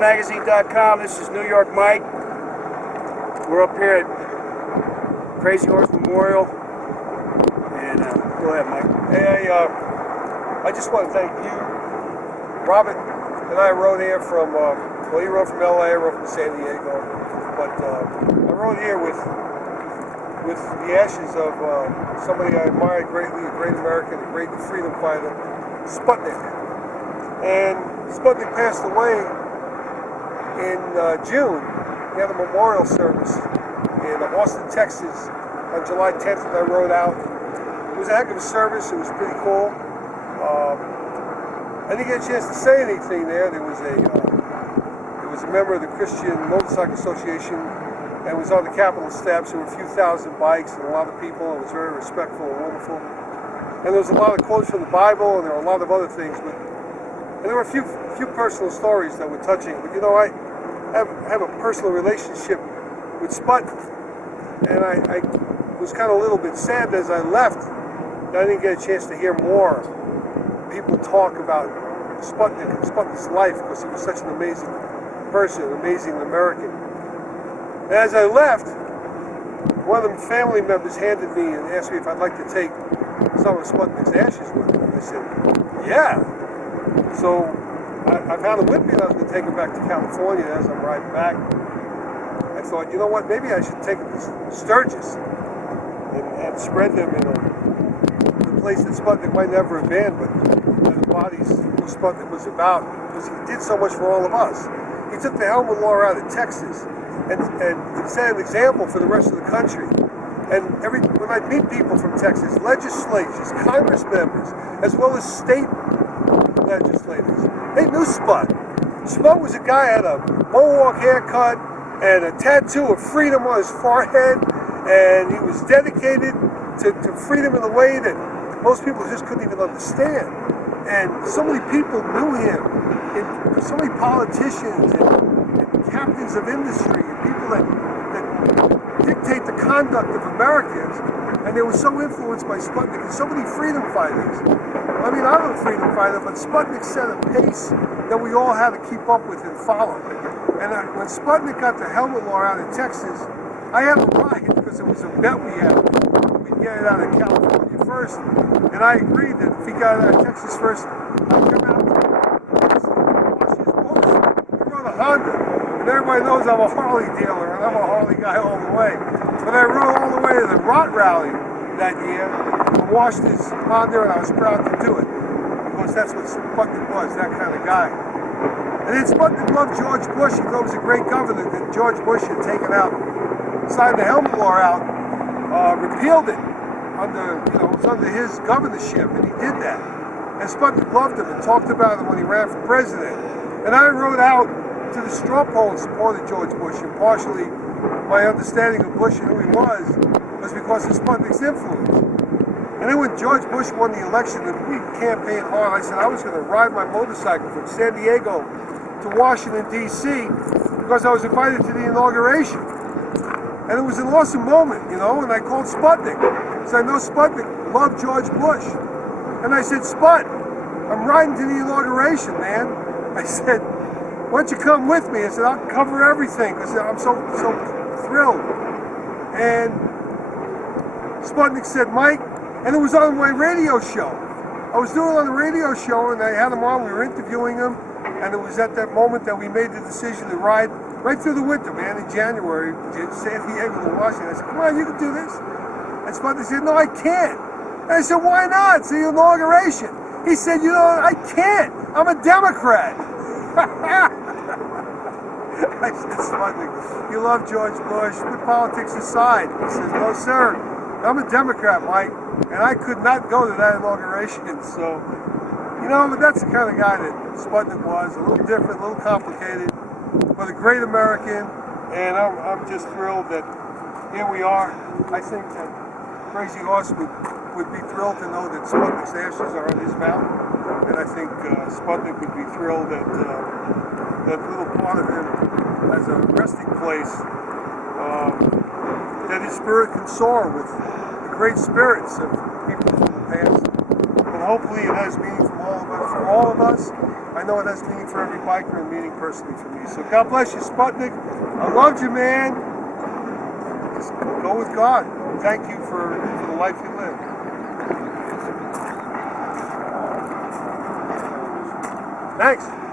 Magazine.com. This is New York Myke. We're up here at Crazy Horse Memorial. And go ahead, Mike. Hey, I just want to thank you. Robert and I rode here from, well, he rode from LA, I rode from San Diego. But I rode here with the ashes of somebody I admired greatly, a great American, a great freedom fighter, Sputnik. And Sputnik passed away in June. We had a memorial service in Austin, Texas on July 10th, and I rode out. It was a heck of a service. It was pretty cool. I didn't get a chance to say anything there. There was a member of the Christian Motorcycle Association, and it was on the Capitol steps. There were a few thousand bikes and a lot of people. It was very respectful and wonderful. And there was a lot of quotes from the Bible, and there were a lot of other things. And there were a few personal stories that were touching. But you know, I have a personal relationship with Sputnik, and I was kind of a little bit sad as I left that I didn't get a chance to hear more people talk about Sputnik and Sputnik's life, because he was such an amazing person, an amazing American. And as I left, one of the family members handed me and asked me if I'd like to take some of Sputnik's ashes with me. And I said, yeah. So I found a whippy and I was going to take it back to California. As I'm riding back, I thought, you know what, maybe I should take it to Sturgis and spread them in a place that Sputnik might never have been, but the bodies who Sputnik was about, because he did so much for all of us. He took the helmet law out of Texas and set an example for the rest of the country. And when I meet people from Texas, legislators, Congress members, as well as state legislators, they knew Sput. Sput was a guy who had a mohawk haircut and a tattoo of freedom on his forehead, and he was dedicated to freedom in a way that most people just couldn't even understand. And so many people knew him, and so many politicians and captains of industry and people that dictate the conduct of Americans, and they were so influenced by Sputnik, and so many freedom fighters. I mean, I'm a freedom fighter, but Sputnik set a pace that we all had to keep up with and follow. And when Sputnik got the helmet law out in Texas, I had to ride because it was a bet we had. We'd get it out of California first, and I agreed that if he got it out of Texas first, I'd come out to watch his books. He rode a Honda, and everybody knows I'm a Harley dealer, and I'm a Harley guy all the way. But I rode all the way to the Rot Rally that year and washed his Honda, and I was proud to do it, because that's what Sputnik was, that kind of guy. And then Sputnik loved George Bush. He thought he was a great governor that George Bush had taken out, signed the helmet law out, repealed it under, it was under his governorship, and he did that. And Sputnik loved him and talked about him when he ran for president. And I rode out to the straw poll in support of George Bush, and partially my understanding of Bush and who he was because of Sputnik's influence. And then when George Bush won the election and we campaigned hard, I said I was going to ride my motorcycle from San Diego to Washington, D.C. because I was invited to the inauguration. And it was an awesome moment, and I called Sputnik. So I know Sputnik loved George Bush. And I said, Sput, I'm riding to the inauguration, man. I said, why don't you come with me? I said, I'll cover everything because I'm so thrilled. And Sputnik said, Mike, and it was on my radio show. I was doing it on the radio show, and I had him on. We were interviewing him, and it was at that moment that we made the decision to ride right through the winter, man, in January, to San Diego to Washington. I said, come on, you can do this. And Sputnik said, no, I can't. And I said, why not? It's the inauguration. He said, I can't. I'm a Democrat. I said, Sputnik, you love George Bush. Put politics aside. He says, no, sir. I'm a Democrat, Mike, and I could not go to that inauguration. So, but that's the kind of guy that Sputnik was. A little different, a little complicated, but a great American. And I'm just thrilled that here we are. I think that Crazy Horse would be thrilled to know that Sputnik's ashes are on his mountain. And I think Sputnik would be thrilled that that little part of him as a resting place, that his spirit can soar with the great spirits of people from the past. And hopefully it has meaning for all of us. I I know it has meaning for every biker and meaning personally for me. So God bless you, Sputnik. I loved you, man. Just go with God. Thank you for the life you live. Thanks.